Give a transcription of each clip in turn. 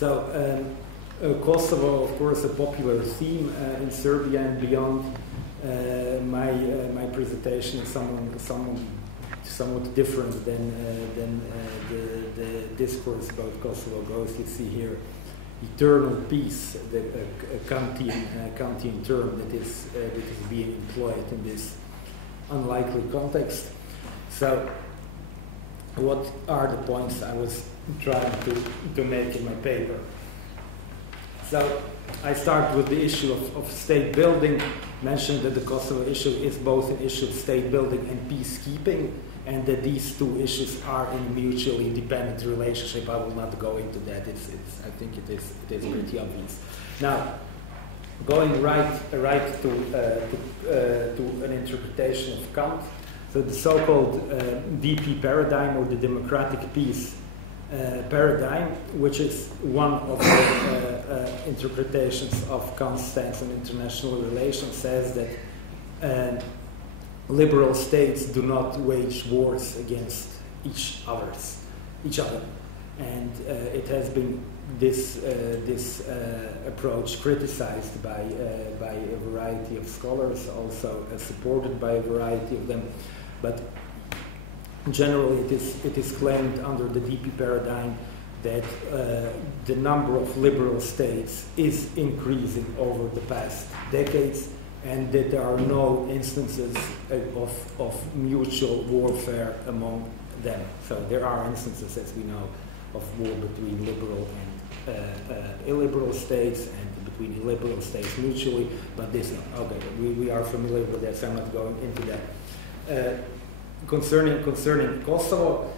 So Kosovo, of course, a popular theme in Serbia and beyond. My presentation is somewhat different than the discourse about Kosovo goes. You see here, eternal peace, the Kantian term that is being employed in this unlikely context. So, what are the points I was trying to make in my paper? So, I start with the issue of state building, mentioned that the Kosovo issue is both an issue of state building and peacekeeping, and that these two issues are in a mutually independent relationship. I will not go into that. I think it is pretty obvious. Now, going right to an interpretation of Kant. So the so-called DP paradigm, or the democratic peace paradigm, which is one of the interpretations of Kant's stance on international relations, says that liberal states do not wage wars against each other, and it has been this approach criticized by a variety of scholars, also supported by a variety of them, but generally it is claimed under the DP paradigm that the number of liberal states is increasing over the past decades, and that there are no instances of mutual warfare among them. So there are instances, as we know, of war between liberal and illiberal states, and between illiberal states mutually, but this, okay, we are familiar with that, so I'm not going into that. Concerning Kosovo,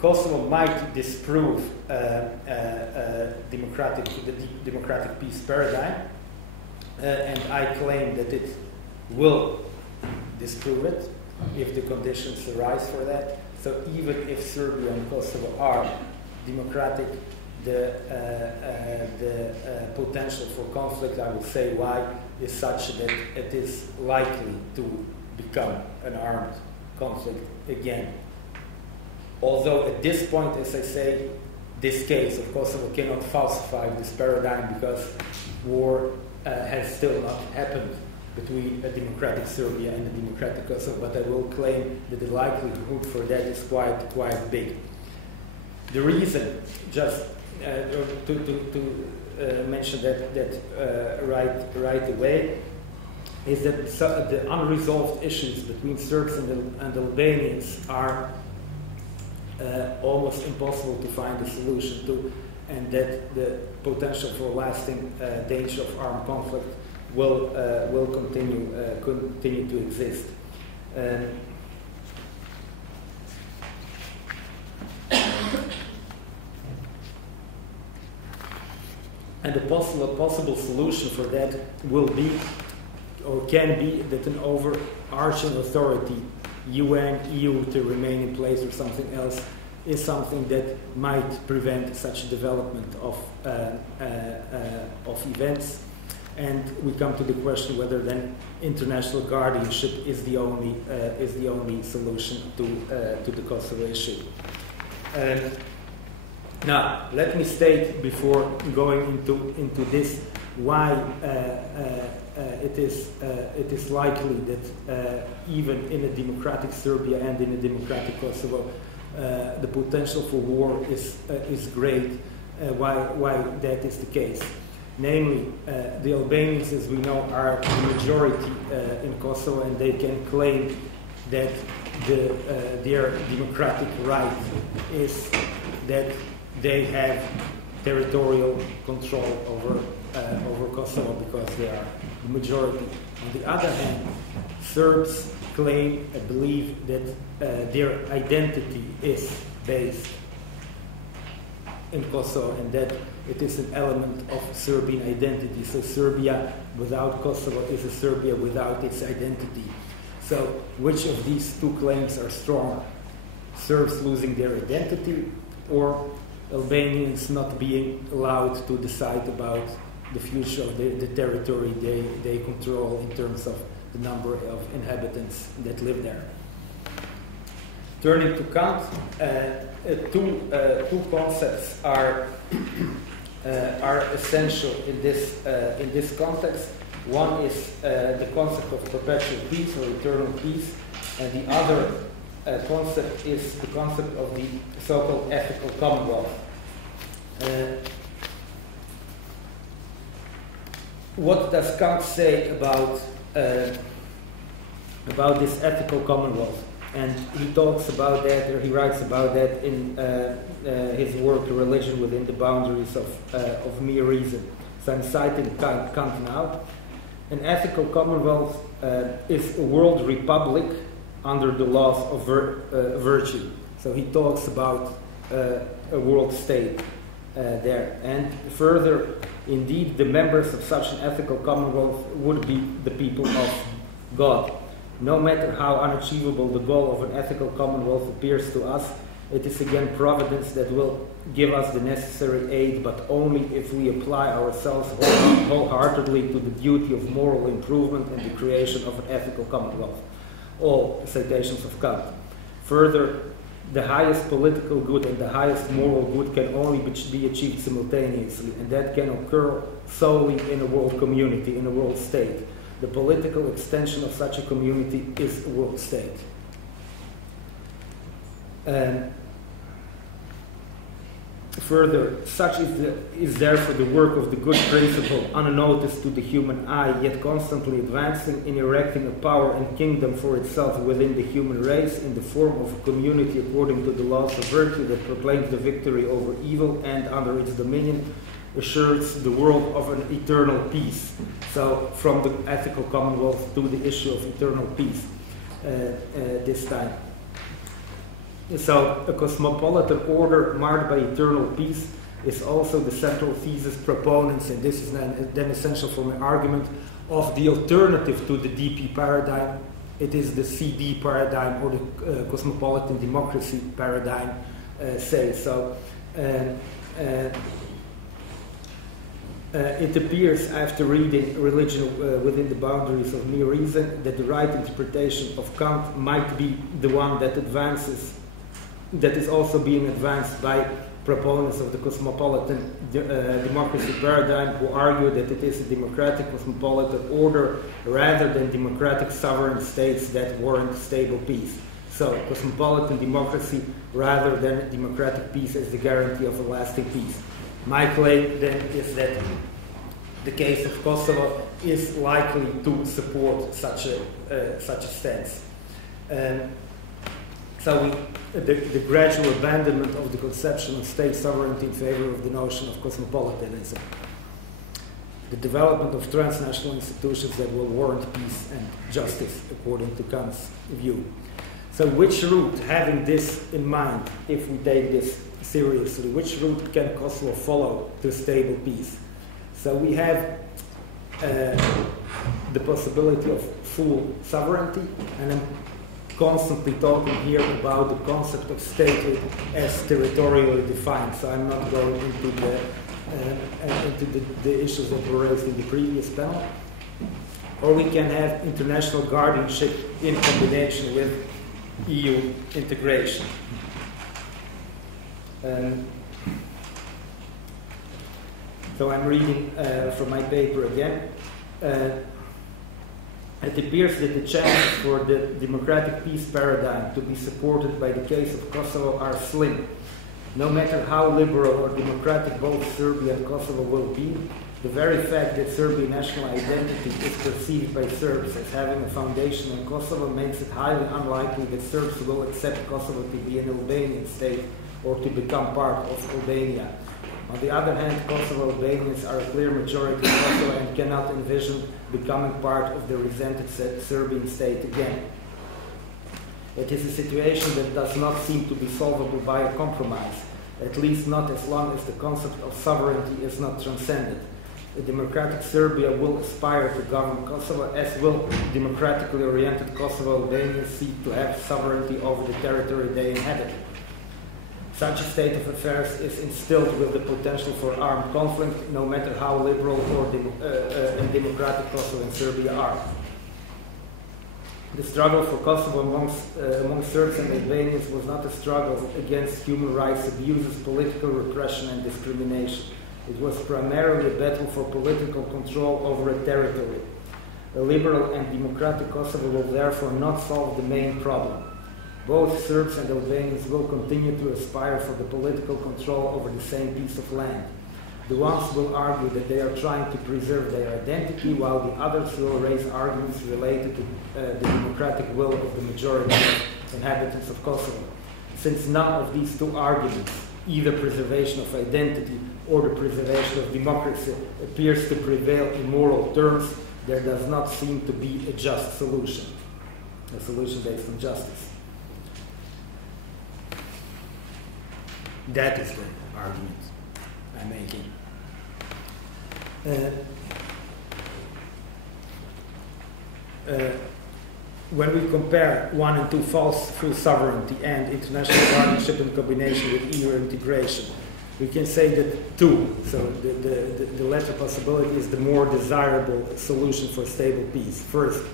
Kosovo might disprove the democratic peace paradigm, and I claim that it will disprove it if the conditions arise for that. So even if Serbia and Kosovo are democratic, the potential for conflict, I will say why, is such that it is likely to become an armed conflict again. Although at this point, as I say, this case of Kosovo cannot falsify this paradigm, because war has still not happened between a democratic Serbia and a democratic Kosovo, but I will claim that the likelihood for that is quite big. The reason, just to mention that right away, is that the unresolved issues between Serbs and Albanians are almost impossible to find a solution to, and that the potential for lasting danger of armed conflict will continue to exist. And the possible solution for that will be, or can be, that an overarching authority, UN, EU, to remain in place or something else, is something that might prevent such development of events. And we come to the question whether then international guardianship is the only solution to the Kosovo issue. Now, let me state before going into this why it is likely that even in a democratic Serbia and in a democratic Kosovo, the potential for war is great. Why that is the case? Namely, the Albanians, as we know, are the majority in Kosovo, and they can claim that their democratic right is that they have territorial control over Kosovo because they are the majority. On the other hand, Serbs claim and believe that their identity is based in Kosovo, and that it is an element of Serbian identity. So Serbia without Kosovo is a Serbia without its identity. So which of these two claims are stronger? Serbs losing their identity, or Albanians not being allowed to decide about the future of the territory they control in terms of the number of inhabitants that live there? Turning to Kant, two concepts are are essential in this context. One is the concept of perpetual peace or eternal peace, and the other concept is the concept of the so-called ethical commonwealth. What does Kant say about this ethical commonwealth? And he talks about that, or he writes about that in his work, Religion Within the Boundaries of Mere Reason. So I'm citing Kant now. An ethical commonwealth is a world republic under the laws of virtue. So he talks about a world state there. And further, indeed, the members of such an ethical commonwealth would be the people of God. No matter how unachievable the goal of an ethical commonwealth appears to us, it is again Providence that will give us the necessary aid, but only if we apply ourselves wholeheartedly to the duty of moral improvement and the creation of an ethical commonwealth. All citations of Kant. Further, the highest political good and the highest moral good can only be achieved simultaneously, and that can occur solely in a world community, in a world state. The political extension of such a community is a world state. Further, such is therefore the work of the good principle, unnoticed to the human eye, yet constantly advancing in erecting a power and kingdom for itself within the human race in the form of a community according to the laws of virtue that proclaims the victory over evil and under its dominion assures the world of an eternal peace. So from the ethical commonwealth to the issue of eternal peace this time. So a cosmopolitan order marked by eternal peace is also the central thesis proponents, and this is then essential for my argument, of the alternative to the DP paradigm. It is the CD paradigm, or the cosmopolitan democracy paradigm, say. So it appears, after reading Religion Within the Boundaries of Mere Reason, that the right interpretation of Kant might be the one that is also being advanced by proponents of the cosmopolitan democracy paradigm, who argue that it is a democratic cosmopolitan order rather than democratic sovereign states that warrant stable peace. So cosmopolitan democracy rather than democratic peace as the guarantee of a lasting peace. My claim then is that the case of Kosovo is likely to support such a stance. So the gradual abandonment of the conception of state sovereignty in favor of the notion of cosmopolitanism. The development of transnational institutions that will warrant peace and justice, according to Kant's view. So which route, having this in mind, if we take this seriously, which route can Kosovo follow to stable peace? So we have the possibility of full sovereignty, and I'm constantly talking here about the concept of statehood as territorially defined, so I'm not going into the issues that were raised in the previous panel. Or we can have international guardianship in combination with EU integration. So I'm reading from my paper again. It appears that the chances for the democratic peace paradigm to be supported by the case of Kosovo are slim. No matter how liberal or democratic both Serbia and Kosovo will be, the very fact that Serbian national identity is perceived by Serbs as having a foundation in Kosovo makes it highly unlikely that Serbs will accept Kosovo to be an Albanian state or to become part of Albania. On the other hand, Kosovo Albanians are a clear majority in Kosovo and cannot envision becoming part of the resented Serbian state again. It is a situation that does not seem to be solvable by a compromise, at least not as long as the concept of sovereignty is not transcended. A democratic Serbia will aspire to govern Kosovo, as will democratically oriented Kosovo Albanians seek to have sovereignty over the territory they inhabit. Such a state of affairs is instilled with the potential for armed conflict, no matter how liberal or and democratic Kosovo and Serbia are. The struggle for Kosovo among Serbs and Albanians was not a struggle against human rights abuses, political repression and discrimination. It was primarily a battle for political control over a territory. A liberal and democratic Kosovo will therefore not solve the main problem. Both Serbs and Albanians will continue to aspire for the political control over the same piece of land. The ones will argue that they are trying to preserve their identity, while the others will raise arguments related to the democratic will of the majority of inhabitants of Kosovo. Since none of these two arguments, either preservation of identity or the preservation of democracy, appears to prevail in moral terms, there does not seem to be a just solution, a solution based on justice. That is the argument I'm making. When we compare 1 and 2 false full sovereignty and international partnership in combination with EU integration, we can say that 2, so the latter possibility is the more desirable solution for stable peace. First,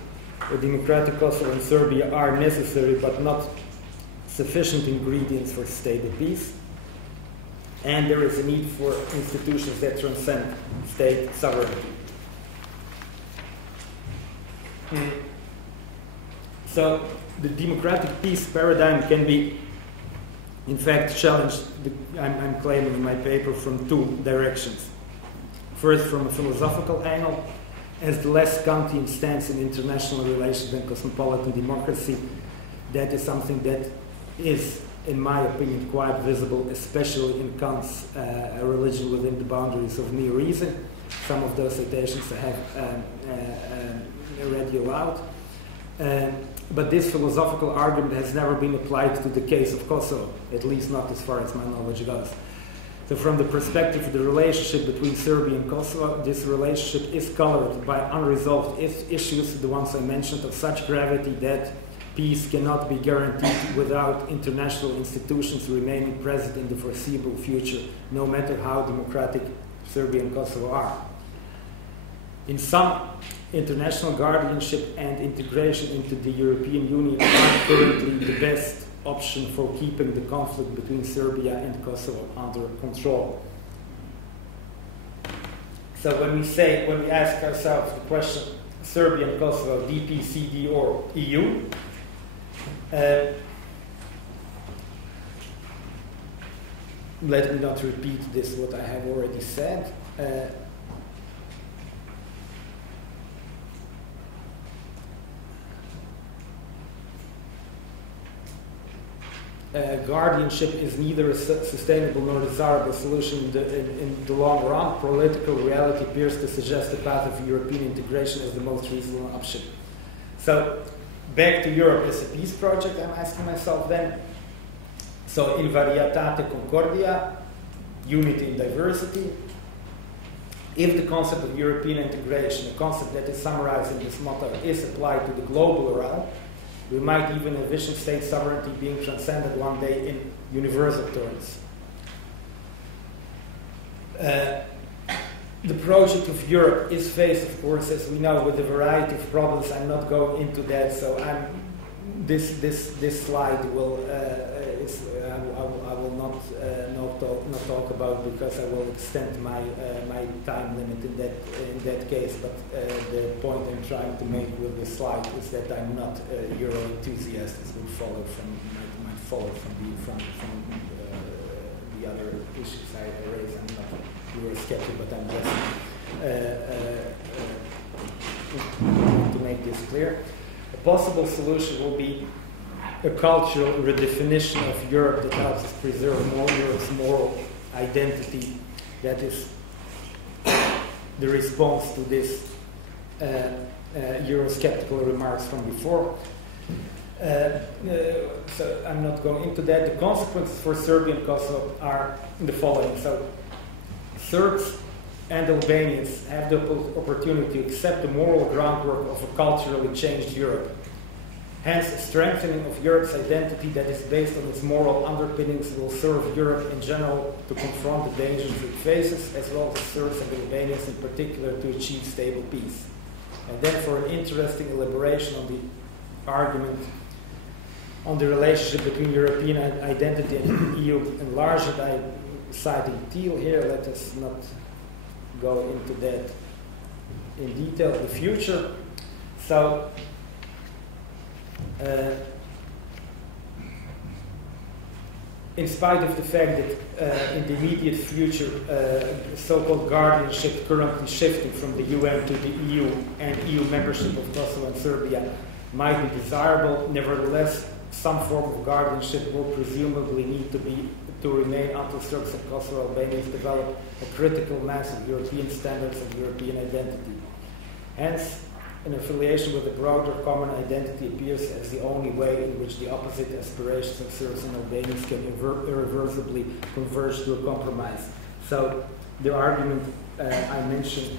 a democratic Kosovo and Serbia are necessary but not sufficient ingredients for stable peace, and there is a need for institutions that transcend state sovereignty. So the democratic peace paradigm can be, in fact, challenged, I'm claiming in my paper, from 2 directions. First, from a philosophical angle, as the less Kantian stance in international relations and cosmopolitan democracy, that is something that is, in my opinion, quite visible, especially in Kant's religion within the boundaries of mere reason. Some of those citations I have read you aloud. But this philosophical argument has never been applied to the case of Kosovo, at least not as far as my knowledge goes. So from the perspective of the relationship between Serbia and Kosovo, this relationship is colored by unresolved issues, the ones I mentioned, of such gravity that peace cannot be guaranteed without international institutions remaining present in the foreseeable future, no matter how democratic Serbia and Kosovo are. In sum, international guardianship and integration into the European Union are currently the best option for keeping the conflict between Serbia and Kosovo under control. So when we ask ourselves the question, Serbia and Kosovo, DP, CD, or EU, let me not repeat this, what I have already said. Guardianship is neither a sustainable nor desirable solution in the long run. Political reality appears to suggest the path of European integration as the most reasonable option. So, back to Europe as a peace project, I'm asking myself then. So, in varietate concordia, unity in diversity. If the concept of European integration, a concept that is summarized in this motto, is applied to the global realm, we might even envision state sovereignty being transcended one day in universal terms. The project of Europe is faced, of course, as we know, with a variety of problems. I'm not going into that, so this slide will I will not talk about, because I will extend my time limit in that case. But the point I'm trying to make with this slide is that I'm not a Euro enthusiast, as might follow from the other issues I raised. I'm not a Eurosceptic, but I'm just to make this clear. A possible solution will be a cultural redefinition of Europe that helps us preserve Europe's moral identity. That is the response to this Eurosceptical remarks from before. So I'm not going into that. The consequences for Serbia and Kosovo are the following. So Serbs and Albanians have the opportunity to accept the moral groundwork of a culturally changed Europe. Hence, a strengthening of Europe's identity that is based on its moral underpinnings will serve Europe in general to confront the dangers it faces, as well as Serbs and Albanians in particular to achieve stable peace. And then for an interesting elaboration on the argument on the relationship between European identity and EU enlarged, I citing Thiel here. Let us not go into that in detail. The future. So, in spite of the fact that in the immediate future, so-called guardianship currently shifting from the UN to the EU and EU membership of Kosovo and Serbia might be desirable, nevertheless, some form of guardianship will presumably need to remain until Serbs and Kosovo Albanians develop a critical mass of European standards and European identity. Hence, an affiliation with a broader common identity appears as the only way in which the opposite aspirations of Serbs and Albanians can irreversibly converge to a compromise. So the argument I mentioned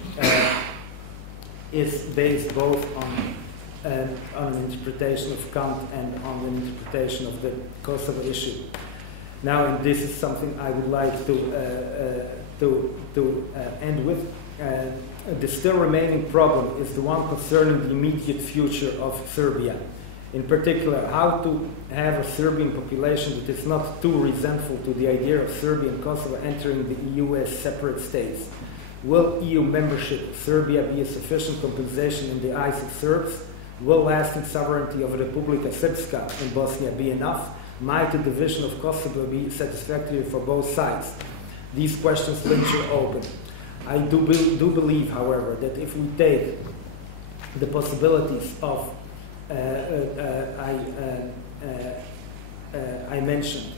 is based both on an interpretation of Kant and on an interpretation of the Kosovo issue. Now, and this is something I would like to end with. The still remaining problem is the one concerning the immediate future of Serbia. In particular, how to have a Serbian population that is not too resentful to the idea of Serbia and Kosovo entering the EU as separate states. Will EU membership of Serbia be a sufficient compensation in the eyes of Serbs? Will lasting sovereignty of Republika Srpska in Bosnia be enough? Might the division of Kosovo be satisfactory for both sides? These questions linger open. I do believe, however, that if we take the possibilities of I mentioned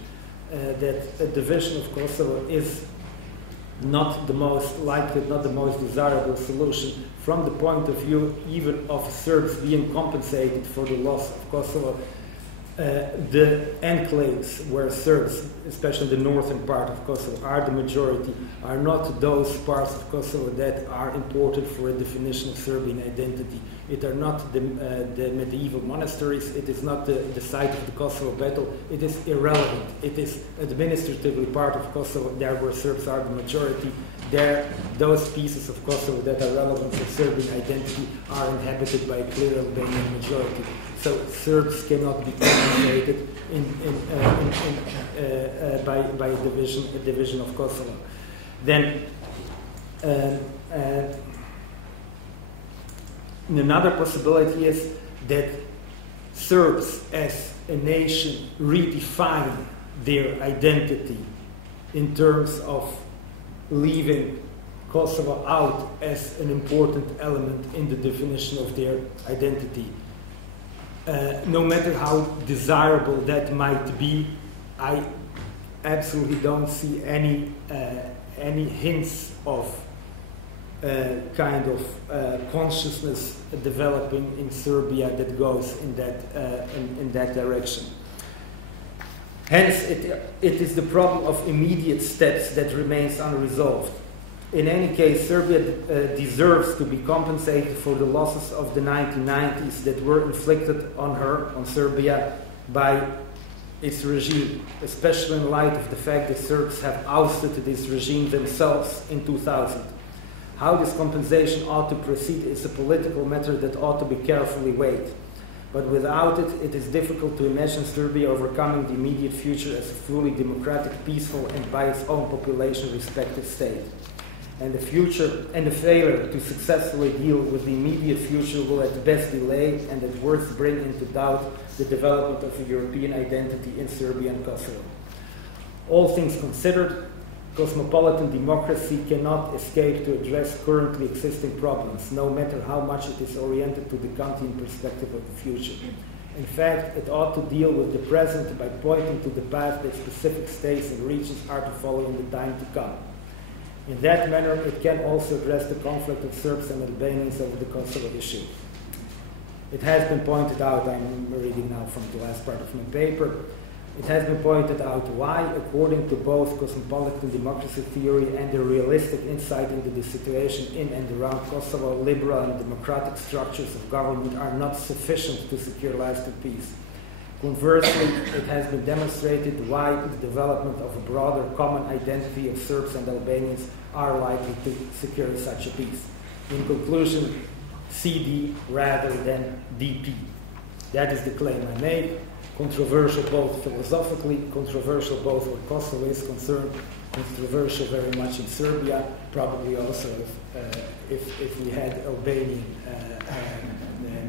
that a division of Kosovo is not the most likely, not the most desirable solution from the point of view even of Serbs being compensated for the loss of Kosovo. The enclaves where Serbs, especially the northern part of Kosovo, are the majority, are not those parts of Kosovo that are important for a definition of Serbian identity. It are not the medieval monasteries, it is not the site of the Kosovo battle, it is irrelevant. It is administratively part of Kosovo, there where Serbs are the majority. There, those pieces of Kosovo that are relevant for Serbian identity are inhabited by a clear Albanian majority. So Serbs cannot be compensated by a division of Kosovo. Then another possibility is that Serbs as a nation redefine their identity in terms of leaving Kosovo out as an important element in the definition of their identity. No matter how desirable that might be, I absolutely don't see any hints of kind of consciousness developing in Serbia that goes in that direction. Hence, it is the problem of immediate steps that remains unresolved. In any case, Serbia deserves to be compensated for the losses of the 1990s that were inflicted on Serbia, by its regime, especially in light of the fact that Serbs have ousted this regime themselves in 2000. How this compensation ought to proceed is a political matter that ought to be carefully weighed. But without it, it is difficult to imagine Serbia overcoming the immediate future as a fully democratic, peaceful, and by its own population respected state. And the failure to successfully deal with the immediate future will at best delay and at worst bring into doubt the development of a European identity in Serbia and Kosovo. All things considered, cosmopolitan democracy cannot escape to address currently existing problems, no matter how much it is oriented to the Kantian perspective of the future. In fact, it ought to deal with the present by pointing to the path that specific states and regions are to follow in the time to come. In that manner, it can also address the conflict of Serbs and Albanians over the Kosovo issue. It has been pointed out, I'm reading now from the last part of my paper, it has been pointed out why, according to both cosmopolitan democracy theory and the realistic insight into the situation in and around Kosovo, liberal and democratic structures of government are not sufficient to secure lasting peace. Conversely, it has been demonstrated why the development of a broader common identity of Serbs and Albanians are likely to secure such a peace. In conclusion, CD rather than DP. That is the claim I made. Controversial both philosophically, controversial both where Kosovo is concerned, controversial very much in Serbia, probably also if we had Albanian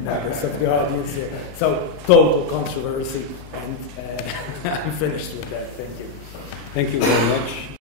members of the audience here. So total controversy, and I'm finished with that. Thank you. Thank you very much.